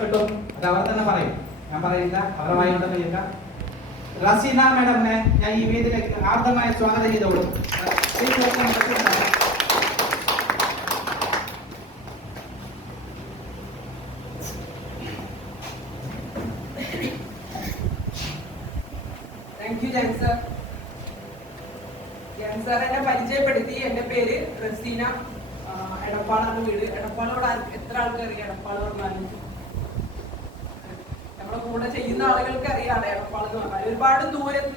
കിട്ടും. അത് അവർ തന്നെ പറയും, ഞാൻ പറയില്ല, അവരുടെ വായുണ്ടെന്ന് കേൾക്കാം. റസീന മാഡമിനെ ഞാൻ ഈ വേദിയിലേക്ക് ആർദ്രമായി സ്വാഗതം ചെയ്തോളൂ. Thank you Jan sir. Jan sir എന്നെ പരിചയപ്പെടുത്തി. എന്റെ പേര് റസീന, എടപ്പാളാണ് വീട്. എടപ്പാളോട് എത്ര ആൾക്കാർ അറിയാം? എടപ്പാള് പറഞ്ഞാൽ നമ്മളെ കൂടെ ചെയ്യുന്ന ആളുകൾക്ക് അറിയാം എടപ്പാള് എന്ന് പറഞ്ഞാൽ. ഒരുപാട് ദൂരത്തു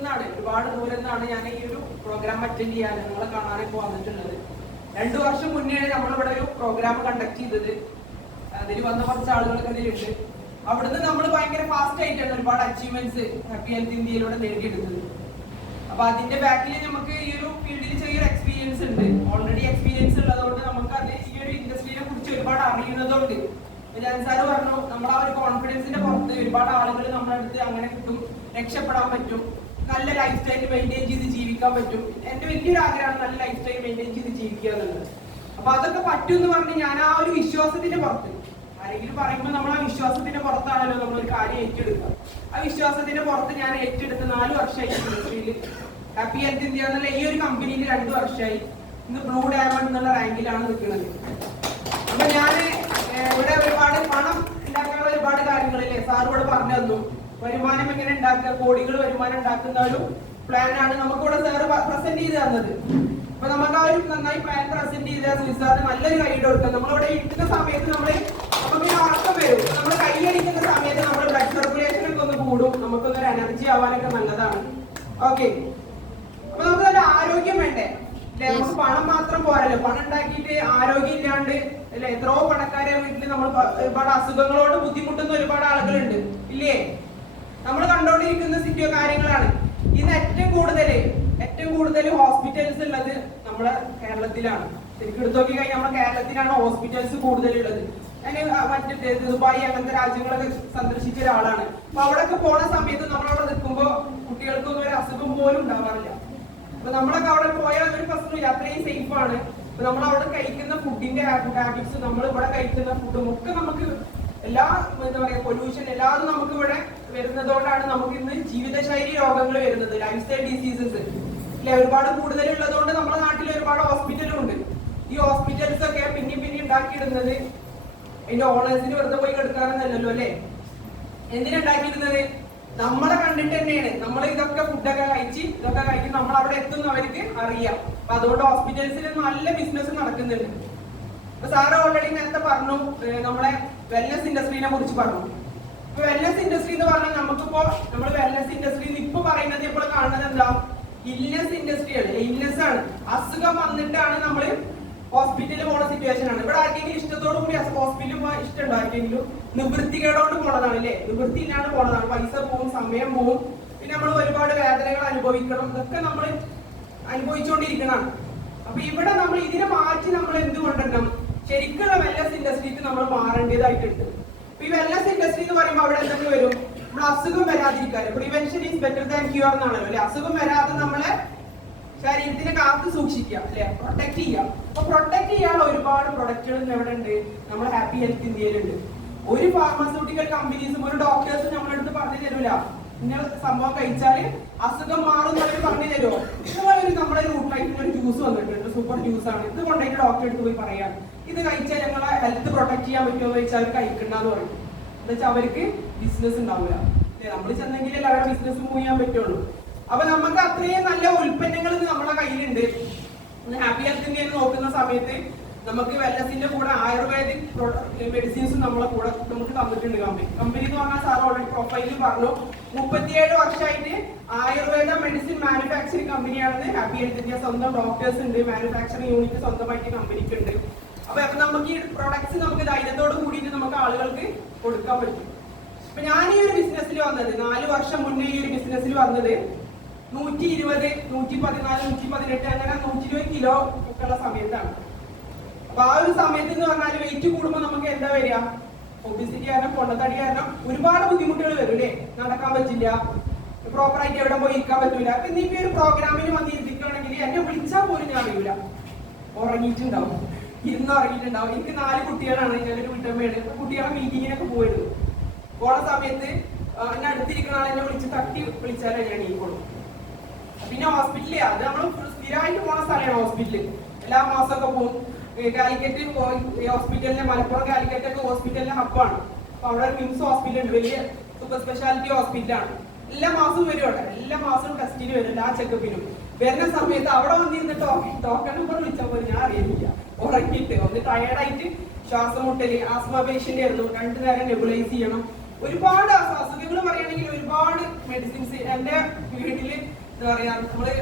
നിന്നാണ് ഞാൻ ഈ ഒരു പ്രോഗ്രാം അറ്റൻഡ് ചെയ്യാൻ നിങ്ങളെ കാണാനൊക്കെ വന്നിട്ടുള്ളത്. 2 വർഷം മുന്നേ നമ്മളിവിടെ ഒരു പ്രോഗ്രാം കണ്ടക്ട് ചെയ്തത്. അതിൽ വന്ന കുറച്ച് ആളുകളൊക്കെ അതിലുണ്ട്. അവിടുന്ന് നമ്മൾ ഭയങ്കര ഫാസ്റ്റ് ആയിട്ടാണ് ഒരുപാട് അച്ചീവ്മെന്റ്സ് ഹാപ്പി ഹെൽത്ത് ഇന്ത്യയിലൂടെ നേടിയെടുത്തത്. അപ്പൊ അതിന്റെ ബാക്കിൽ നമുക്ക് ഈ ഒരു ഫീൽഡിൽ ചെറിയൊരു എക്സ്പീരിയൻസ് ഉണ്ട്. ഓൾറെഡി എക്സ്പീരിയൻസ് ഉള്ളതുകൊണ്ട് നമുക്ക് അത് ഈ ഒരു ഇൻഡസ്ട്രിയെ കുറിച്ച് ഒരുപാട് അറിയുന്നതുകൊണ്ട് ജാൻ സാറ് പറഞ്ഞു, നമ്മൾ ആ ഒരു കോൺഫിഡൻസിന്റെ പുറത്ത് ഒരുപാട് ആളുകൾ നമ്മുടെ അടുത്ത് അങ്ങനെ കിട്ടും, രക്ഷപ്പെടാൻ പറ്റും, നല്ല ലൈഫ് സ്റ്റൈൽ മെയിൻറ്റെയിൻ ചെയ്ത് ജീവിക്കാൻ പറ്റും. എന്റെ വലിയൊരു ആഗ്രഹമാണ് നല്ല ലൈഫ് സ്റ്റൈൽ മെയിൻറ്റെയിൻ ചെയ്ത് ജീവിക്കുക എന്നുള്ളത്. അപ്പൊ അതൊക്കെ പറ്റും എന്ന് പറഞ്ഞ് ഞാൻ ആ ഒരു വിശ്വാസത്തിന്റെ പുറത്ത്, ആരെങ്കിലും പറയുമ്പോൾ നമ്മൾ ആ വിശ്വാസത്തിന്റെ പുറത്താണല്ലോ നമ്മളൊരു കാര്യം ഏറ്റെടുക്കുക. ആ വിശ്വാസത്തിന്റെ പുറത്ത് ഞാൻ ഏറ്റെടുത്ത് 4 വർഷമായി ഇൻഡസ്ട്രിയിൽ. ഹാപ്പി ഹെൽത്ത് ഇന്ത്യ എന്നുള്ള ഈ ഒരു കമ്പനിയിൽ 2 വർഷമായി. ഇന്ന് ബ്ലൂ ഡയമണ്ട് എന്നുള്ള റാങ്കിലാണ് നിൽക്കുന്നത്. അപ്പൊ ഞാൻ ഇവിടെ ഒരുപാട് പണം ഉണ്ടാക്കാനുള്ള ഒരുപാട് കാര്യങ്ങളില്ലേ സാർ ഇവിടെ പറഞ്ഞു തന്നു. വരുമാനം എങ്ങനെ ഉണ്ടാക്കുക, കോടികൾ വരുമാനം ഉണ്ടാക്കുന്ന ഒരു പ്ലാനാണ് നമുക്കിവിടെ സാറ് പ്രസന്റ് ചെയ്ത് തന്നത്. അപ്പൊ നമുക്ക് ആ ഒരു നന്നായി പ്ലാൻ പ്രസന്റ് ചെയ്ത സുനിസാറിന് നല്ലൊരു കൈയ്യടി കൊടുക്കാം. നമ്മളിവിടെ ഇരിക്കുന്ന സമയത്ത് നമുക്ക് ഉറക്കം വരും. നമ്മൾ കൈയടിക്കുന്ന സമയത്ത് നമ്മുടെ ബ്ലഡ് സർക്കുലേഷൻ ഒക്കെ ഒന്ന് കൂടും, നമുക്കൊന്നൊരു എനർജി ആവാനൊക്കെ നല്ലതാണ്. ഓക്കെ, അപ്പൊ നമുക്ക് നല്ല ആരോഗ്യം വേണ്ടേ? നമുക്ക് പണം മാത്രം പോരല്ലോ, പണം ഉണ്ടാക്കിയിട്ട് ആരോഗ്യം ഇല്ലാണ്ട് അല്ലെ എത്രയോ പണക്കാരെ വീട്ടിൽ നമ്മൾ ഒരുപാട് അസുഖങ്ങളോട് ബുദ്ധിമുട്ടുന്ന ഒരുപാട് ആളുകളുണ്ട് ഇല്ലേ? നമ്മൾ കണ്ടോണ്ടിരിക്കുന്ന സിറ്റിയോ കാര്യങ്ങളാണ്. ഇന്ന് ഏറ്റവും കൂടുതൽ ഹോസ്പിറ്റൽസ് ഉള്ളത് നമ്മളെ കേരളത്തിലാണ്. ശരിക്കും എടുത്തു നോക്കി കഴിഞ്ഞാൽ നമ്മുടെ കേരളത്തിലാണ് ഹോസ്പിറ്റൽസ് കൂടുതലുള്ളത്. ഞാൻ മറ്റേ ദുബായ് അങ്ങനത്തെ രാജ്യങ്ങളൊക്കെ സന്ദർശിച്ച ഒരാളാണ്. അപ്പൊ അവിടെയൊക്കെ പോണ സമയത്ത് നമ്മളവിടെ നിൽക്കുമ്പോ കുട്ടികൾക്കൊന്നും ഒരു അസുഖം പോലും ഉണ്ടാവാറില്ല. അപ്പൊ നമ്മളൊക്കെ അവിടെ പോയാൽ ഒരു പ്രശ്നമില്ല, അത്രയും സേഫ് ആണ്. അപ്പൊ നമ്മൾ അവിടെ കഴിക്കുന്ന ഫുഡിന്റെ ഹാബിറ്റ്സ്, നമ്മൾ ഇവിടെ കഴിക്കുന്ന ഫുഡും ഒക്കെ നമുക്ക് എല്ലാ എന്താ പറയാ പൊല്യൂഷൻ എല്ലാതും നമുക്ക് ഇവിടെ വരുന്നതുകൊണ്ടാണ് നമുക്ക് ഇന്ന് ജീവിതശൈലി രോഗങ്ങൾ വരുന്നത്, ലൈഫ് സ്റ്റൈൽ ഡിസീസസ് അല്ലെ ഒരുപാട് കൂടുതലുള്ളതുകൊണ്ട് നമ്മുടെ നാട്ടിൽ ഒരുപാട് ഹോസ്പിറ്റലും ഉണ്ട്. ഈ ഹോസ്പിറ്റൽസ് ഒക്കെ പിന്നെ ഉണ്ടാക്കിയിടുന്നത് അതിന്റെ ഓണേഴ്സിന് വെറുതെ പോയി എടുക്കാറെന്നല്ലോ അല്ലെ? എന്തിനുണ്ടാക്കിയിരുന്നത്? നമ്മളെ കണ്ടിട്ട് തന്നെയാണ്. നമ്മൾ ഇതൊക്കെ ഫുഡൊക്കെ കഴിച്ച് നമ്മൾ അവിടെ എത്തുന്നവർക്ക് അറിയാം. അപ്പൊ അതുകൊണ്ട് ഹോസ്പിറ്റൽസിൽ നല്ല ബിസിനസ് നടക്കുന്നുണ്ട്. അപ്പൊ സാറ് ഓൾറെഡി നേരത്തെ പറഞ്ഞു, നമ്മളെ വെൽനസ് ഇൻഡസ്ട്രീനെ കുറിച്ച് പറഞ്ഞു. ഇപ്പൊ വെൽനസ് ഇൻഡസ്ട്രി എന്ന് പറഞ്ഞാൽ നമുക്കിപ്പോ നമ്മൾ വെൽനസ് ഇൻഡസ്ട്രി ഇപ്പൊ പറയുന്നത് ഇപ്പോൾ കാണുന്നത് എന്താ? ഇൽനെസ് ഇൻഡസ്ട്രിയാണ്, ഇൽനെസ് ആണ്. അസുഖം വന്നിട്ടാണ് നമ്മൾ ഹോസ്പിറ്റലിൽ പോണ സിറ്റുവേഷൻ ആണ്. ഇവിടെ ആർക്കെങ്കിലും ഇഷ്ടത്തോടു കൂടി ഹോസ്പിറ്റലിൽ പോകാൻ ഇഷ്ടമുണ്ടോ? ആർക്കെങ്കിലും നിവൃത്തികേടോട് പോണതാണ് അല്ലെ? നിവൃത്തി ഇല്ലാണ്ട് പോണതാണ്. പൈസ പോവും, സമയം പോവും, പിന്നെ നമ്മൾ ഒരുപാട് വേദനകൾ അനുഭവിക്കണം. ഇതൊക്കെ നമ്മൾ അനുഭവിച്ചുകൊണ്ടിരിക്കണം. അപ്പൊ ഇവിടെ നമ്മൾ ഇതിനെ മാറ്റി നമ്മൾ എന്തുകൊണ്ടിരണം? ശരിക്കുള്ള വെൽനസ് ഇൻഡസ്ട്രിക്ക് നമ്മൾ മാറേണ്ടതായിട്ടുണ്ട്. അപ്പൊ ഈ വെൽനസ് ഇൻഡസ്ട്രി എന്ന് പറയുമ്പോൾ അവിടെ എന്തൊക്കെ വരും? നമ്മൾ അസുഖം വരാതിരിക്കാൻ, prevention is better than cure എന്നാണല്ലോ അല്ലെ? അസുഖം വരാതെ നമ്മളെ ശരീരത്തിനെ കാത്തു സൂക്ഷിക്കുക അല്ലെ? പ്രൊട്ടക്ട് ചെയ്യുക. അപ്പൊ പ്രൊട്ടക്ട് ചെയ്യാനുള്ള ഒരുപാട് പ്രൊഡക്റ്റുകൾ എവിടെ ഉണ്ട്? നമ്മുടെ ഹാപ്പി ഹെൽത്ത് ഇന്ത്യയിലുണ്ട്. ഒരു ഫാർമസ്യൂട്ടിക്കൽ കമ്പനീസും ഒരു ഡോക്ടേഴ്സും നമ്മളെടുത്ത് പറഞ്ഞു തരൂല ഇന്ന സംഭവം കഴിച്ചാല് അസുഖം മാറും എന്നവർ പറഞ്ഞു തരുമോ? ഇതുപോലെ നമ്മുടെ റൂട്ട് ലൈഫിൽ ഒരു ജ്യൂസ് വന്നിട്ടുണ്ട്, സൂപ്പർ ജ്യൂസ് ആണ്. ഇത് കൊണ്ടുപോയിട്ട് ഡോക്ടറെ അടുത്ത് പോയി പറയാം, ഇത് കഴിച്ചാൽ ഞങ്ങളെ ഹെൽത്ത് പ്രൊട്ടക്ട് ചെയ്യാൻ പറ്റുമോ എന്ന് ചോദിച്ചാൽ അവർ കഴിക്കണ്ടെന്ന് പറയും. എന്താ വെച്ചാൽ അവർക്ക് ബിസിനസ് ഉണ്ടാവില്ല. നമ്മൾ ചെന്നെങ്കിലല്ലേ അവരുടെ ബിസിനസ് മൂവ് ചെയ്യാൻ പറ്റുള്ളൂ. അപ്പൊ നമുക്ക് അത്രയും നല്ല ഉൽപ്പന്നങ്ങൾ നമ്മുടെ കയ്യിലുണ്ട്. ഹാപ്പി ഹെൽത്ത് ഇന്ത്യ നോക്കുന്ന സമയത്ത് നമുക്ക് വെൽനസിന്റെ കൂടെ ആയുർവേദിക് മെഡിസിൻസും നമ്മളെ കൂടെ നമുക്ക് തന്നിട്ടുണ്ട് കമ്പനി എന്ന് പറഞ്ഞാൽ സാർ ഓൾറെഡി പ്രൊഫൈലിൽ പറഞ്ഞു. 37 വർഷമായിട്ട് ആയുർവേദ മെഡിസിൻ മാനുഫാക്ചറിംഗ് കമ്പനിയാണെന്ന് ഹാപ്പി ഹെൽത്ത് ഇന്ത്യ. സ്വന്തം ഡോക്ടേഴ്സ് ഉണ്ട്, മാനുഫാക്ചറിംഗ് യൂണിറ്റ് സ്വന്തമായിട്ട് കമ്പനിക്ക് ഉണ്ട്. അപ്പൊ നമുക്ക് ഈ പ്രൊഡക്ട്സ് നമുക്ക് ധൈര്യത്തോട് കൂടിയിട്ട് നമുക്ക് ആളുകൾക്ക് കൊടുക്കാൻ പറ്റും. അപ്പൊ ഞാൻ ഈ ഒരു ബിസിനസ്സിൽ വന്നത് 4 വർഷം മുന്നേ ഈ ഒരു ബിസിനസ്സിൽ വന്നത് 120, 114, 118 അങ്ങനെ 120 കിലോ ഒക്കെ ഉള്ള സമയത്താണ്. അപ്പൊ ആ ഒരു സമയത്ത് എന്ന് പറഞ്ഞാൽ വെയിറ്റ് കൂടുമ്പോൾ നമുക്ക് എന്താ വരിക? ഒബിസിറ്റി കാരണം, പൊണ്ണത്തടി കാരണം ഒരുപാട് ബുദ്ധിമുട്ടുകൾ വരും അല്ലേ? നടക്കാൻ പറ്റില്ല, പ്രോപ്പറായിട്ട് എവിടെ പോയി ഇരിക്കാൻ പറ്റൂല. അപ്പൊ ഇനിയിപ്പോ ഒരു പ്രോഗ്രാമിന് വന്നിരിക്കുകയാണെങ്കിൽ എന്നെ വിളിച്ചാൽ പോലും ഞാൻ അറിയൂല, ഉറങ്ങിയിട്ടുണ്ടാവും. ഇരുന്ന് ഉറങ്ങിയിട്ടുണ്ടാവും. എനിക്ക് 4 കുട്ടികളാണ്, ഞാനൊരു വീട്ടമ്മയാണ്. കുട്ടികളെ മീറ്റിങ്ങിനൊക്കെ പോയിരുന്നു. പോണ സമയത്ത് എന്നെ അടുത്തിരിക്കുന്ന ആളെ എന്നെ വിളിച്ച് തട്ടി വിളിച്ചാലേ ഞാൻ എണീക്കുള്ളൂ. പിന്നെ ഹോസ്പിറ്റലിൽ അത് നമ്മൾ സ്ഥിരമായിട്ട് പോണ സ്ഥലമാണ് ഹോസ്പിറ്റലിൽ. എല്ലാ മാസമൊക്കെ പോകും. കാലിക്കറ്റ് ഹോസ്പിറ്റലിലെ മലപ്പുറം കാലിക്കറ്റ് ഒക്കെ ഹോസ്പിറ്റലിലെ ഹബ്ബാണ്. അപ്പൊ അവിടെ മിംസ് ഹോസ്പിറ്റൽ ഉണ്ട്, വലിയ സൂപ്പർ സ്പെഷ്യാലിറ്റി ഹോസ്പിറ്റലാണ്. എല്ലാ മാസവും വരും അവിടെ, എല്ലാ മാസവും ടെസ്റ്റിന് വരും, എല്ലാ ചെക്കപ്പിനും വരുന്ന സമയത്ത് അവിടെ വന്നിരുന്ന് ടോക്കൺ നമ്പർ വിളിച്ചാൽ പോലും ഞാൻ അറിയുന്നില്ല. ഉറങ്ങിയിട്ട് ഒന്ന് ടയർഡായിട്ട് ശ്വാസം മുട്ടല്, ആസ്മ പേഷ്യന്റ് ആയിരുന്നു. 2 നേരം നെബുലൈസ് ചെയ്യണം. ഒരുപാട് അസുഖങ്ങൾ പറയുകയാണെങ്കിൽ ഒരുപാട് മെഡിസിൻസ് എന്റെ വീട്ടില് എന്താ പറയാ, നമ്മള്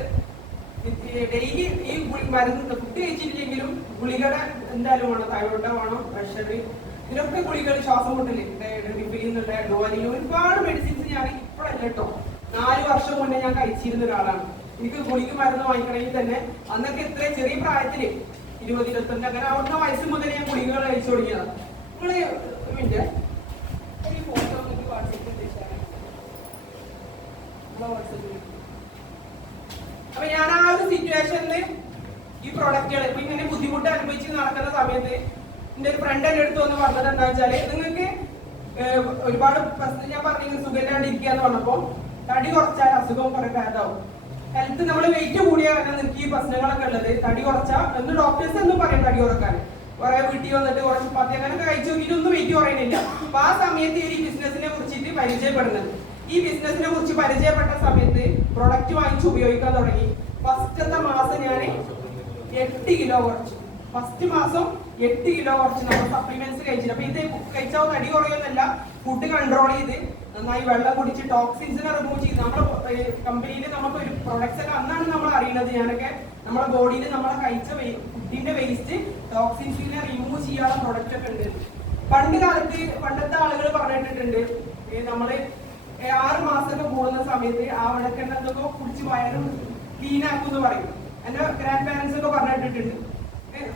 ഡെയിലി ഈ മരുന്ന് ഫുഡ് കഴിച്ചിട്ടില്ലെങ്കിലും ഗുളികയുടെ എന്തായാലും വേണം. തൈറോയ്ഡ് വേണം, പ്രഷർ, ഇതിനൊക്കെ ഗുളികൾ, ശ്വാസം മുട്ടല്, ഡോലിന് ഒരുപാട് മെഡിസിൻസ് ഞാൻ ഇപ്പോഴല്ല കേട്ടോ, 4 വർഷം മുന്നേ ഞാൻ കഴിച്ചിരുന്ന ഒരാളാണ്. എനിക്ക് ഗുളിക മരുന്ന് വാങ്ങിക്കണമെങ്കിൽ തന്നെ അന്നൊക്കെ ഇത്ര ചെറിയ പ്രായത്തില് 20, 25 അങ്ങനെ ആവുന്ന വയസ്സ് മുതൽ ഞാൻ ഗുളികകൾ കഴിച്ചു തുടങ്ങിയതാണ്. നിങ്ങള് ഒരു ഫോട്ടോ വാട്സപ്പിൽ അപ്പൊ ഞാൻ ആ ഒരു സിറ്റുവേഷനില് ഈ പ്രൊഡക്റ്റുകൾ ഇപ്പൊ ഇങ്ങനെ ബുദ്ധിമുട്ട് അനുഭവിച്ച് നടക്കുന്ന സമയത്ത് എന്റെ ഒരു ഫ്രണ്ട് എന്റെ അടുത്ത് വന്ന് പറഞ്ഞത് എന്താ വെച്ചാല്, നിങ്ങൾക്ക് ഒരുപാട് പ്രശ്നം ഞാൻ പറഞ്ഞു സുഖമില്ലാണ്ടിരിക്കുക എന്ന് പറഞ്ഞപ്പോ തടി കുറച്ചാൽ അസുഖം കുറെ ഭേദമാവും. ഹെൽത്ത് നമ്മൾ വെയിറ്റ് കൂടിയ കാരണം നിങ്ങൾക്ക് ഈ പ്രശ്നങ്ങളൊക്കെ ഉള്ളത്. തടി കുറച്ചാൽ എന്ന് ഡോക്ടേഴ്സ് എന്നും പറയും തടി കുറക്കാൻ. കുറെ വീട്ടിൽ വന്നിട്ട് കുറച്ച് ചപ്പാത്തി അങ്ങനെയൊക്കെ കഴിച്ചു നോക്കിയിട്ടൊന്നും വെയിറ്റ് കുറയുന്നില്ല. അപ്പൊ ആ സമയത്ത് ഈ ബിസിനസിനെ കുറിച്ചിട്ട് പരിചയപ്പെടുന്നത്, ഈ ബിസിനസിനെ കുറിച്ച് പരിചയപ്പെട്ട സമയത്ത് പ്രൊഡക്റ്റ് വാങ്ങിച്ച് ഉപയോഗിക്കാൻ തുടങ്ങി. ഫസ്റ്റത്തെ മാസം ഞാൻ 8 കിലോ കുറച്ചു. ഫസ്റ്റ് മാസം 8 കിലോ കുറച്ച് നമ്മൾ സപ്ലിമെന്റ്സ് കഴിച്ചിട്ട്. അപ്പൊ ഇത് കഴിച്ചാൽ തടി കുറയൊന്നല്ല, ഫുഡ് കൺട്രോൾ ചെയ്ത് നന്നായി വെള്ളം കുടിച്ച് ടോക്സിൻസിനെ റിമൂവ് ചെയ്ത് നമ്മുടെ കമ്പനിയിൽ നമുക്ക് ഒരു പ്രൊഡക്ട്സ് ഒക്കെ അന്നാണ് നമ്മൾ അറിയുന്നത്. ഞാനൊക്കെ നമ്മുടെ ബോഡിയിൽ നമ്മളെ കഴിച്ച ഫുഡിന്റെ വേസ്റ്റ് ടോക്സിൻസിനെ റിമൂവ് ചെയ്യാനുള്ള പ്രൊഡക്റ്റ് ഒക്കെ ഉണ്ട്. പണ്ടത്തെ ആളുകൾ പറഞ്ഞിട്ടുണ്ട് നമ്മള് 6 മാസമൊക്കെ കൂടുന്ന സമയത്ത് ആ വെള്ളക്കെണ്ണൊക്കെ കുടിച്ച് വയറും ക്ലീൻ ആക്കും എന്ന് പറയും. എന്റെ ഗ്രാൻഡ് പാരന്റ്സ് ഒക്കെ പറഞ്ഞിട്ടുണ്ട്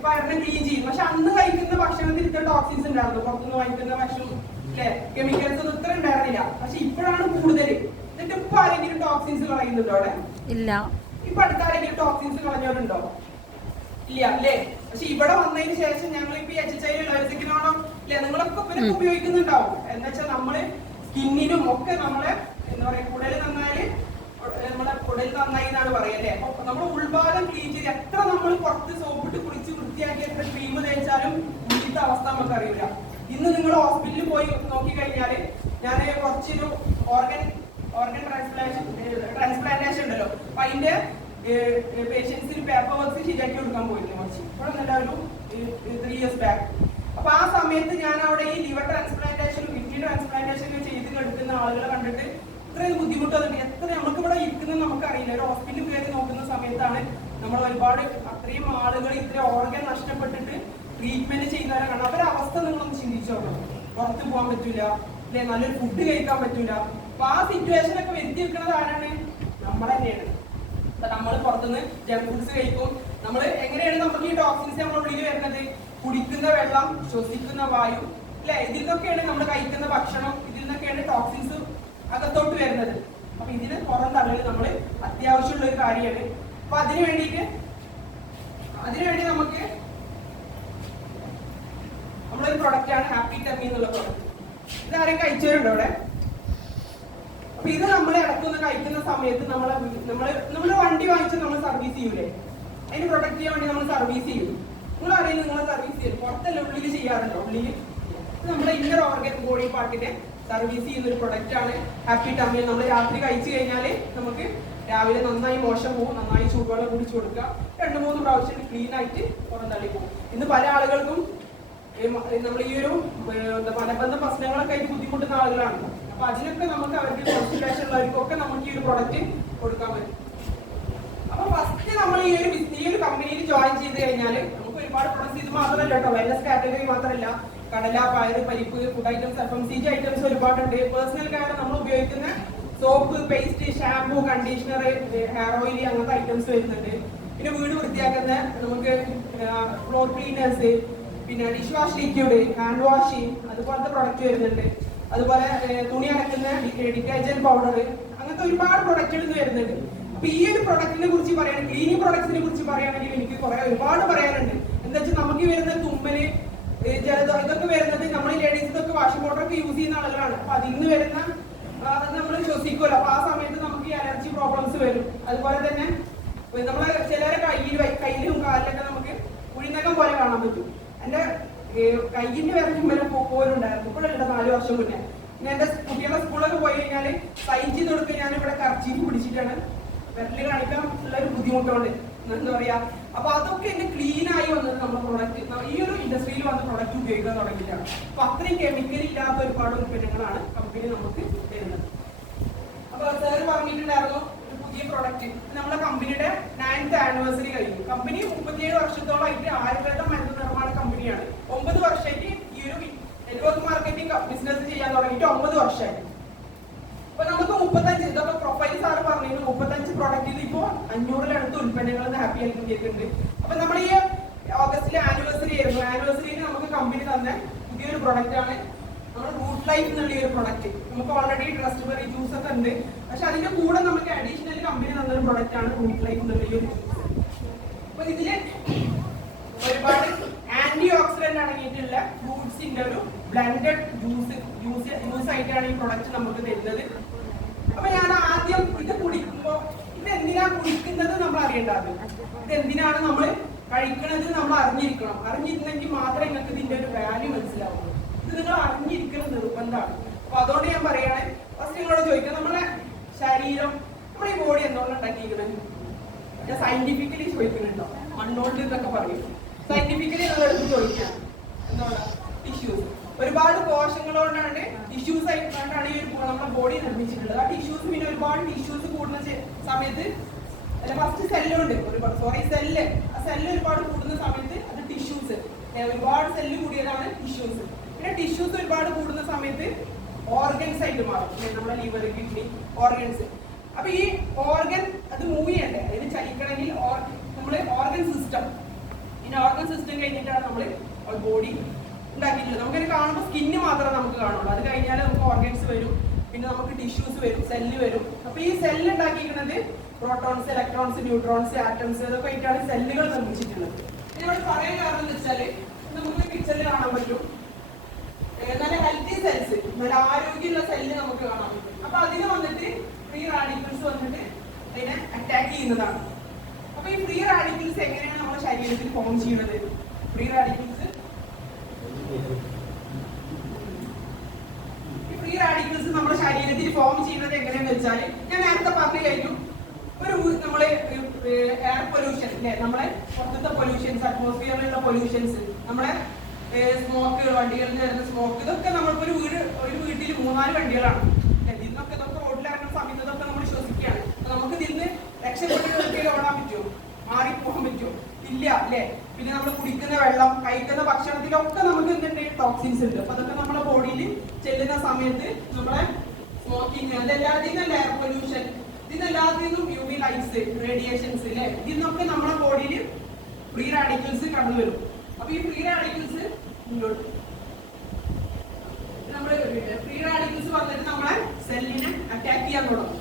വയറിനെ ക്ലീൻ ചെയ്യും. പക്ഷെ അന്ന് കഴിക്കുന്ന ഭക്ഷണത്തിൽ ഇത്ര ടോക്സിൻസ് ഉണ്ടായിരുന്നു. പുറത്തുനിന്ന് വാങ്ങിക്കുന്ന ഭക്ഷണം അല്ലെ, കെമിക്കൽസ് ഒന്നും ഇത്ര ഉണ്ടായിരുന്നില്ല. പക്ഷെ ഇപ്പോഴാണ് കൂടുതൽ. എന്നിട്ട് ഇപ്പൊ ആരെങ്കിലും ടോക്സിൻസ് കളയുന്നുണ്ടോ അവിടെ? ഇല്ല. ഇപ്പൊ അടുത്ത ആരെങ്കിലും ടോക്സിൻസ് കളഞ്ഞവരുണ്ടോ? ഇല്ല അല്ലേ? പക്ഷെ ഇവിടെ വന്നതിന് ശേഷം ഞങ്ങൾ ഇപ്പൊ HHI ലൈസിക്കിനാണോ അല്ലെ നിങ്ങളൊക്കെ ഇവരൊക്കെ ഉപയോഗിക്കുന്നുണ്ടാവും. എന്ന് വെച്ചാൽ നമ്മള് സ്കിന്നിനും ഒക്കെ നമ്മളെ എന്താ പറയാ കുടല് നന്നായാല് നമ്മുടെ കുടൽ നന്നായി എന്നാണ് പറയല്ലേ. അപ്പൊ നമ്മുടെ ഉൾഭാഗം ക്ലീൻ ചെയ്ത് എത്ര നമ്മൾ പുറത്ത് സോപ്പിട്ട് കുളിച്ച് വൃത്തിയാക്കി എത്ര ക്രീം തേച്ചാലും ഉള്ളിലത്തെ അവസ്ഥ നമുക്ക് അറിയില്ല. ഇന്ന് നിങ്ങൾ ഹോസ്പിറ്റലിൽ പോയി നോക്കിക്കഴിഞ്ഞാല് ഞാൻ കുറച്ചൊരു ഓർഗൻ ട്രാൻസ്പ്ലാന്റേഷൻ ഉണ്ടല്ലോ, അപ്പൊ അതിന്റെ പേഷ്യൻസിന് പേപ്പർ വർക്ക്സ് ശരിയാക്കി കൊടുക്കാൻ പോയിരുന്നു കുറച്ച് ഇപ്പോഴൊന്നല്ല, ഒരു 3 years ബാക്ക്. അപ്പൊ ആ സമയത്ത് ഞാൻ അവിടെ ഈ ലിവർ ട്രാൻസ്പ്ലാന്റേഷനും കിഡ്നി ട്രാൻസ്പ്ലാന്റേഷനും ചെയ്ത് എടുക്കുന്ന ആളുകളെ കണ്ടിട്ട് ഇത്രയും ബുദ്ധിമുട്ട് വന്നിട്ട് എത്ര നമുക്ക് ഇവിടെ ഇരിക്കുന്നത് നമുക്കറിയില്ല. ഒരു ഹോസ്പിറ്റലിൽ കയറി നോക്കുന്ന സമയത്താണ് നമ്മൾ ഒരുപാട് അത്രയും ആളുകൾ ഇത്ര ഓർഗൻ നഷ്ടപ്പെട്ടിട്ട് ട്രീറ്റ്മെന്റ് ചെയ്യുന്നവരെ കാണാം. അവരുടെ അവസ്ഥ നിങ്ങളൊന്ന് ചിന്തിച്ചോ. പുറത്ത് പോകാൻ പറ്റൂല അല്ലെ, നല്ലൊരു ഫുഡ് കഴിക്കാൻ പറ്റൂല. അപ്പൊ ആ സിറ്റുവേഷൻ ഒക്കെ വരുത്തി വെക്കുന്നത് ആരാണ്? നമ്മൾ തന്നെയാണ്. നമ്മൾ പുറത്തുനിന്ന് ജങ്ക് ഫുഡ്സ് കഴിക്കും. നമ്മൾ എങ്ങനെയാണ് നമുക്ക് ഈ ടോക്സിൻസ് നമ്മുടെ ഉള്ളിൽ വരുന്നത്? കുടിക്കുന്ന വെള്ളം, ശ്വസിക്കുന്ന വായു അല്ലെ, ഇതിൽ നിന്നൊക്കെയാണ് നമ്മൾ കഴിക്കുന്ന ഭക്ഷണം, ഇതിൽ നിന്നൊക്കെയാണ് ടോക്സിൻസ് അകത്തോട്ട് വരുന്നത്. അപ്പൊ ഇതിന് പുറന്തള്ളൽ നമ്മൾ അത്യാവശ്യമുള്ള ഒരു കാര്യമാണ്. അപ്പൊ അതിനുവേണ്ടി നമുക്ക് നമ്മളൊരു പ്രൊഡക്റ്റ് ആണ് ഹാപ്പി ടമ്മി എന്നുള്ള പ്രൊഡക്റ്റ്. ഇതാരും കഴിച്ചവരുണ്ടോ ഇവിടെ? അപ്പൊ ഇത് നമ്മൾ ഇടയ്ക്കൊന്ന് കഴിക്കുന്ന സമയത്ത് നമ്മള് വണ്ടി വാങ്ങിച്ച് നമ്മൾ സർവീസ് ചെയ്യൂലേ, അതിന് പ്രൊട്ടക്ട് ചെയ്യാൻ വേണ്ടി നമ്മൾ സർവീസ് ചെയ്യും. നിങ്ങൾ അറിയില്ല, നിങ്ങളെ സർവീസ് ചെയ്യും പുറത്തല്ല, ഉള്ളിൽ ചെയ്യാറുണ്ടോ? ഉള്ളിൽ നമ്മുടെ ഇന്നർ ഓർഗൻ ബോഡി പാർട്ടിനെ സർവീസ് ചെയ്യുന്ന ഒരു പ്രൊഡക്റ്റ് ആണ് ഹാപ്പി ടമ്മി. നമ്മൾ രാത്രി കഴിച്ചു കഴിഞ്ഞാൽ നമുക്ക് രാവിലെ നന്നായി മോശം പോകും, നന്നായി ചൂടുവെള്ളം കുടിച്ചു കൊടുക്കുക, 2-3 പ്രാവശ്യം ക്ലീൻ ആയിട്ട് പുറന്തള്ളി പോകും. ഇന്ന് പല ആളുകൾക്കും നമ്മൾ ഈ ഒരു മലബന്ധ പ്രശ്നങ്ങളൊക്കെ ആയിട്ട് ബുദ്ധിമുട്ടുന്ന ആളുകളാണ്. അപ്പൊ അതിനൊക്കെ നമുക്ക് അവർക്ക് കോൺസെൻട്രേഷൻ ഉള്ളവർക്കൊക്കെ നമുക്ക് ഈ ഒരു പ്രൊഡക്റ്റ് കൊടുക്കാൻ പറ്റും. അപ്പൊ ഫസ്റ്റ് നമ്മൾ ഈ ഒരു കമ്പനിയിൽ ജോയിൻ ചെയ്ത് കഴിഞ്ഞാൽ നമുക്ക് ഒരുപാട് പ്രൊഡക്ട്സ് ഇത് മാത്രമല്ല കേട്ടോ, വെൽനസ് കാറ്റഗറി മാത്രമല്ല, കടല, പയറ്, പരിപ്പ്, ഫുഡ് ഐറ്റംസ്, FMCG ഐറ്റംസ് ഒരുപാടുണ്ട്. പേഴ്സണൽ കെയർ നമ്മൾ ഉപയോഗിക്കുന്ന soap, paste, shampoo, conditioner, hair oil അങ്ങനത്തെ ഐറ്റംസ് വരുന്നുണ്ട്. പിന്നെ വീട് വൃത്തിയാക്കുന്ന നമുക്ക് ഫ്ലോർ ക്ലീനേഴ്സ്, പിന്നെ dish wash liquid, hand wash, അതുപോലത്തെ പ്രൊഡക്റ്റ് വരുന്നുണ്ട്. അതുപോലെ തുണി അലക്കുന്ന ഡിറ്റർജന്റ് പൗഡർ, അങ്ങനത്തെ ഒരുപാട് പ്രൊഡക്റ്റുകൾ വരുന്നുണ്ട്. അപ്പൊ ഈ ഒരു പ്രൊഡക്റ്റിനെ കുറിച്ച് പറയുകയാണെങ്കിൽ, ക്ലീനിങ് പ്രൊഡക്ട്സിനെ കുറിച്ച് പറയുകയാണെങ്കിൽ എനിക്ക് ഒരുപാട് പറയാനുണ്ട്. എന്താ വെച്ചാൽ നമുക്ക് വരുന്ന തുമ്മല്, ജലദോഷം ഇതൊക്കെ വരുന്നത് നമ്മൾ ലേഡീസ് ഇതൊക്കെ വാഷിംഗ് പൗഡർ ഒക്കെ യൂസ് ചെയ്യുന്ന ആളുകളാണ്. അപ്പൊ അതിൽ നിന്ന് വരുന്ന നമ്മൾ ശ്വസിക്കുമല്ലോ, അപ്പൊ ആ സമയത്ത് നമുക്ക് ഈ അലർജി പ്രോബ്ലംസ് വരും. അതുപോലെ തന്നെ നമ്മളെ ചിലരെ കയ്യിലും കാലിലൊക്കെ നമുക്ക് ഉഴിനകം പോലെ കാണാൻ പറ്റും. എന്റെ കയ്യിന്റെ വിരൽ പോലുണ്ടായിരുന്നു, ഇപ്പോഴല്ല 4 വർഷം മുന്നേ. പിന്നെ എന്റെ കുട്ടികളുടെ സ്കൂളിലൊക്കെ പോയി കഴിഞ്ഞാൽ സൈൻ ചെയ്ത് കൊടുക്കുക, ഞാൻ ഇവിടെ കർച്ചീഫ് പിടിച്ചിട്ടാണ് വിരല് കാണിക്കാൻ ഉള്ള ഒരു ബുദ്ധിമുട്ടുണ്ട്, എന്താ പറയാ. അപ്പൊ അതൊക്കെ എന്റെ ക്ലീൻ ആയി വന്നത് നമ്മുടെ പ്രൊഡക്റ്റ്, ഈ ഒരു ഇൻഡസ്ട്രിയിൽ വന്ന് പ്രൊഡക്റ്റ് ഉപയോഗിക്കാൻ തുടങ്ങിയിട്ടാണ്. അപ്പൊ അത്രയും കെമിക്കൽ ഇല്ലാത്ത ഒരുപാട് ഉൽപ്പന്നങ്ങളാണ് കമ്പനി നമുക്ക് തരുന്നത്. അപ്പൊ സാർ പറഞ്ഞിട്ടുണ്ടായിരുന്നു പുതിയ പ്രൊഡക്റ്റ്. നമ്മുടെ കമ്പനിയുടെ 9th ആനിവേഴ്സറി കഴിഞ്ഞു. കമ്പനി 37 വർഷത്തോളമായിട്ട് ആയുർവേദ മരുന്ന് നിർമ്മാണ കമ്പനിയാണ്. 9 വർഷമായിട്ട് ഈ ഒരു നെറ്റ്വർക്ക് മാർക്കറ്റിംഗ് ബിസിനസ് ചെയ്യാൻ തുടങ്ങിയിട്ട് 9 വർഷമായി. അപ്പൊ നമുക്ക് 35 ഇതൊക്കെ പ്രൊഫൈൽ സാറ് പറഞ്ഞു, 35 പ്രൊഡക്റ്റിൽ ഇപ്പോ 500-ലടുത്ത് ഉൽപ്പന്നങ്ങൾ ഹാപ്പി ആയിട്ടുണ്ട്. അപ്പൊ നമ്മൾ ഈ ഓഗസ്റ്റിലെ ആനിവേഴ്സറി ആയിരുന്നു. ആനിവേഴ്സറിയിൽ നമുക്ക് കമ്പനി തന്ന പുതിയൊരു പ്രൊഡക്റ്റ് ആണ് നമ്മുടെ റൂട്ട് ലൈഫ് എന്നുള്ള ഒരു പ്രൊഡക്റ്റ്. നമുക്ക് ഓൾറെഡി ട്രസ്റ്റ്ബെറി ജ്യൂസ് ഒക്കെ ഉണ്ട്, പക്ഷെ അതിന്റെ കൂടെ നമുക്ക് അഡീഷണൽ കമ്പനി തന്നൊരു പ്രൊഡക്റ്റ് ആണ് റൂട്ട് ലൈഫ് എന്നുള്ള ഒരു ജ്യൂസ്. അപ്പൊ ഇതില് ഒരുപാട് ആന്റി ഓക്സിഡന്റ് അടങ്ങിയിട്ടുള്ള ഫ്രൂട്ട്സിന്റെ ഒരു ബ്ലെൻഡഡ് ജ്യൂസ് ആയിട്ടാണ് ഈ പ്രൊഡക്റ്റ് നമുക്ക് തരുന്നത്. അപ്പൊ ഞാൻ ആദ്യം ഇത് കുടിക്കുമ്പോ ഇത് എന്തിനാ കുടിക്കുന്നത് നമ്മൾ അറിയേണ്ടത്, ഇത് എന്തിനാണ് നമ്മൾ കഴിക്കുന്നത് നമ്മൾ അറിഞ്ഞിരിക്കണം. അറിഞ്ഞിരുന്നെങ്കിൽ മാത്രമേ നിങ്ങൾക്ക് ഇതിന്റെ ഒരു വാല്യൂ മനസ്സിലാവുള്ളൂ. ഇത് നിങ്ങൾ അറിഞ്ഞിരിക്കുന്ന നിർബന്ധമാണ്. അപ്പൊ അതുകൊണ്ട് ഞാൻ പറയാണ്, ഫസ്റ്റ് നിങ്ങളോട് ചോദിക്കാം, നമ്മളെ ശരീരം, നമ്മുടെ ഈ ബോഡി എന്തുകൊണ്ട് ഉണ്ടാക്കിയിരിക്കുന്നത്? ഞാൻ സയന്റിഫിക്കലി ചോദിക്കുന്നുണ്ടോ? മണ്ണോണ്ട് എന്നൊക്കെ പറയും. സയന്റിഫിക്കലി നിങ്ങളെടുത്ത് ചോദിക്കാം, എന്തുകൊണ്ടാണ്? ടിഷ്യൂസ്. ഒരുപാട് കോശങ്ങളോടാണ് ടിഷ്യൂസ് ആയിട്ടാണ് ഈ നമ്മുടെ ബോഡി നിർമ്മിച്ചിട്ടുള്ളത്. ആ ടിഷ്യൂസ് പിന്നെ ഒരുപാട് ടിഷ്യൂസ് കൂടുന്ന സമയത്ത് ഫസ്റ്റ് സെല്ലുണ്ട്, സെല്ല്. ആ സെല്ല് ഒരുപാട് കൂടുന്ന സമയത്ത് അത് ടിഷ്യൂസ്, ഒരുപാട് സെല്ല് കൂടിയതാണ് ടിഷ്യൂസ്. പിന്നെ ടിഷ്യൂസ് ഒരുപാട് കൂടുന്ന സമയത്ത് ഓർഗൻസ് ആയിട്ട് മാറും. നമ്മുടെ ലിവർ, കിഡ്നി, ഓർഗൻസ്. അപ്പൊ ഈ ഓർഗൻ അത് മൂവ് ചെയ്യണ്ടേ, അതിന് ചലിക്കണമെങ്കിൽ നമ്മള് ഓർഗൻ സിസ്റ്റം, പിന്നെ ഓർഗൻ സിസ്റ്റം കഴിഞ്ഞിട്ടാണ് നമ്മള് ബോഡി ഉണ്ടാക്കിയിട്ടുള്ളത്. നമുക്കത് കാണുമ്പോൾ സ്കിന്ന് മാത്രമേ നമുക്ക് കാണുള്ളൂ. അത് കഴിഞ്ഞാൽ നമുക്ക് ഓർഗൻസ് വരും, പിന്നെ നമുക്ക് ടിഷ്യൂസ് വരും, സെല്ല് വരും. അപ്പൊ ഈ സെല്ല് ഉണ്ടാക്കിയിരിക്കുന്നത് പ്രോട്ടോൺസ്, ഇലക്ട്രോൺസ്, ന്യൂട്രോൺസ്, ആറ്റംസ് ഇതൊക്കെ ആയിട്ടാണ് സെല്ലുകൾ നിർമ്മിച്ചിട്ടുള്ളത്. ഇതിനോട് പറയാൻ കാരണം എന്ന് വെച്ചാല് നമുക്ക് പിക്ചറിൽ കാണാൻ പറ്റും, നല്ല ഹെൽത്തി സെൽസ്, നല്ല ആരോഗ്യമുള്ള സെല്ല് നമുക്ക് കാണാൻ പറ്റും. അപ്പൊ അതിന് വന്നിട്ട് ഫ്രീ റാഡിക്കൽസ് വന്നിട്ട് അതിനെ അറ്റാക്ക് ചെയ്യുന്നതാണ്. അപ്പൊ ഈ ഫ്രീ റാഡിക്കൽസ് എങ്ങനെയാണ് നമ്മുടെ ശരീരത്തിൽ ഫോം ചെയ്യുന്നത്? ഫ്രീ റാഡിക്കൽസ് നമ്മുടെ ശരീരത്തിൽ ഫോം ചെയ്യുന്നത് എങ്ങനെയാന്ന് വെച്ചാല്, ഞാൻ നേരത്തെ പറഞ്ഞു കഴിഞ്ഞു, നമ്മളെ എയർ പൊല്യൂഷൻ അല്ലെ, നമ്മളെ പുറത്തത്തെ പൊല്യൂഷൻസ്, അറ്റ്മോസ്ഫിയറിലുള്ള പൊല്യൂഷൻസ്, നമ്മളെ സ്മോക്ക്, വണ്ടികളിൽ നിന്ന് വരുന്ന സ്മോക്ക്, ഇതൊക്കെ നമ്മളിപ്പോ ഒരു വീട്ടിൽ 3-4 വണ്ടികളാണ്. ഇതൊക്കെ റോഡിലിറങ്ങുന്ന സമയത്ത് ഇതൊക്കെ നമ്മൾ ശ്വസിക്കുകയാണ്. നമുക്ക് ഇതിന്ന് രക്ഷപ്പെട്ട് ഓടാൻ പറ്റുമോ? മാറിപ്പോകാൻ പറ്റുമോ? ഇല്ല അല്ലെ. പിന്നെ നമ്മൾ കുടിക്കുന്ന വെള്ളം, കഴിക്കുന്ന ഭക്ഷണത്തിലൊക്കെ നമുക്ക് എന്തുണ്ട്? ടോക്സിൻസ് ഉണ്ട്. അപ്പൊ അതൊക്കെ നമ്മുടെ ബോഡിയിൽ ചെല്ലുന്ന സമയത്ത് നമ്മളെ സ്മോക്കിങ്, അതെല്ലാത്തിനും എയർ പൊല്യൂഷൻ, ഇതിനെല്ലാത്തിനും UV ലൈറ്റ്സ്, റേഡിയേഷൻസ് അല്ലെ, ഇതിന്നൊക്കെ നമ്മുടെ ബോഡിയിൽ ഫ്രീ റാഡിക്കൽസ് കണ്ടുവരും. അപ്പൊ ഈ ഫ്രീ റാഡിക്കൽസ് വന്നിട്ട് നമ്മളെ സെല്ലിനെ അറ്റാക്ക് ചെയ്യാൻ തുടങ്ങും.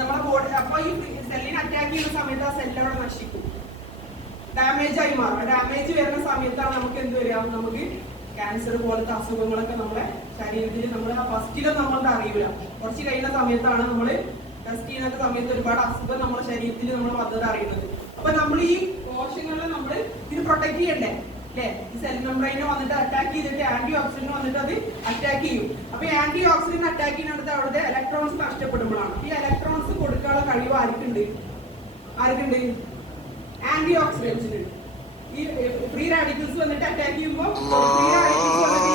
നമ്മളെ ബോഡി, അപ്പൊ ഈ സെല്ലിനെ അറ്റാക്ക് ചെയ്യുന്ന സമയത്ത് ആ സെല്ല് അവിടെ നശിക്കും, ഡാമേജ് ആയി മാറും. ഡാമേജ് വരുന്ന സമയത്താണ് നമുക്ക് എന്ത് വരിക? നമുക്ക് ക്യാൻസർ പോലത്തെ അസുഖങ്ങളൊക്കെ നമ്മുടെ ശരീരത്തിൽ നമ്മൾ ഫസ്റ്റിലും നമ്മളുടെ അറിയില്ല. കുറച്ച് കഴിയുന്ന സമയത്താണ് നമ്മൾ ടെസ്റ്റ് ചെയ്യുന്ന സമയത്ത് ഒരുപാട് അസുഖം നമ്മുടെ ശരീരത്തിൽ നമ്മൾ വന്നത് അറിയുന്നത്. അപ്പൊ നമ്മൾ ഈ കോശങ്ങളെ നമ്മൾ ഇത് പ്രൊട്ടക്ട് ചെയ്യണ്ടേ അല്ലെ? ഈ സെൽ മെംബ്രെയിനെ വന്നിട്ട് അറ്റാക്ക് ചെയ്തിട്ട് ആന്റി ഓക്സിഡന്റ് വന്നിട്ട് അത് അറ്റാക്ക് ചെയ്യും. അപ്പൊ ആന്റി ഓക്സിഡന്റ് അറ്റാക്ക് ചെയ്യുന്നിടത്ത് അവിടുത്തെ ഇലക്ട്രോൺസ് നഷ്ടപ്പെടുമ്പോഴാണ്. ഈ ഇലക്ട്രോൺസ് കൊടുക്കാനുള്ള കഴിവ് ആർക്കുണ്ട്? ആന്റി ഓക്സിഡൻസിന്. ഈ ഫ്രീ റാഡിക്കൽസ് വന്നിട്ട് അറ്റാക്ക് ചെയ്യുമ്പോൾ ഫ്രീ റാഡിക്കൽസ് വന്നിട്ട്